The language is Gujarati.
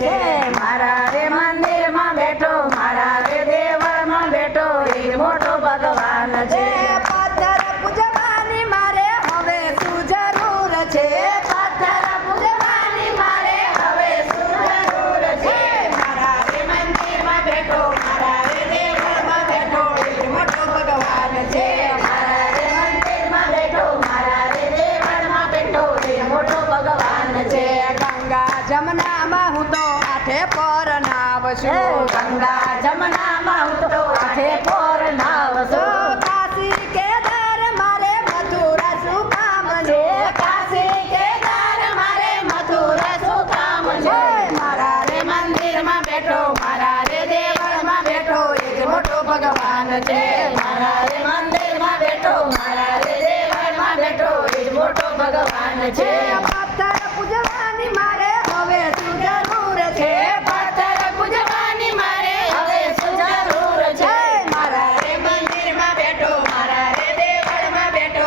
છે. મારા રે મંદિરમાં બેઠો, મારા રે દેવળમાં બેઠો, એ મોટો ભગવાન છે. પથ્થર પૂજવાની મારે હવે શું જરૂર છે? પથ્થર પૂજવાની મારે હવે શું જરૂર છે? મારા રે મંદિરમાં બેઠો, મારા રે દેવળમાં બેઠો, એ મોટો ભગવાન છે. મારા રે મંદિરમાં બેઠો, મારા રે દેવળમાં બેઠો, એ મોટો ભગવાન છે. ગંગા જમનામાં હું તો આઠે પર નાવ છું. ગંગા જમનામાં હું તો આઠે પોર ના